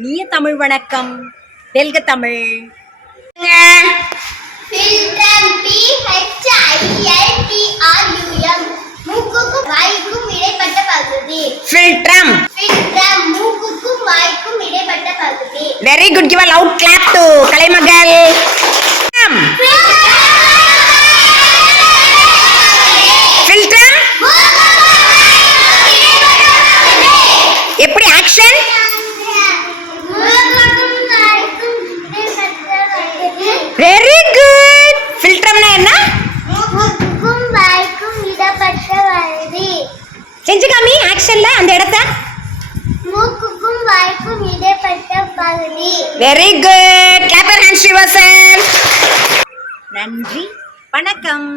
நீ தமிழ் வணக்கம் தெல்கை Tamil philtrum P H I L P R யூம் மூக்குக்கு வாய் கு கிடைத்த பதது ஃபில்ட்ரம் ஃபில்ட்ரம் மூக்குக்கு வாய் கு கிடைத்த பதது very good give a loud Clap to Kalaimagal philtrum மூக்குக்கு வாய் கு கிடைத்த பதது எப்படி ஆக்சன் செஞ்சு காமி ஆக்ஷன்ல அந்த இடத்த மூக்குக்கும் வாய்க்கும் இடைப்பட்ட பகுதி very good clap for hand Srivasan நன்றி வணக்கம்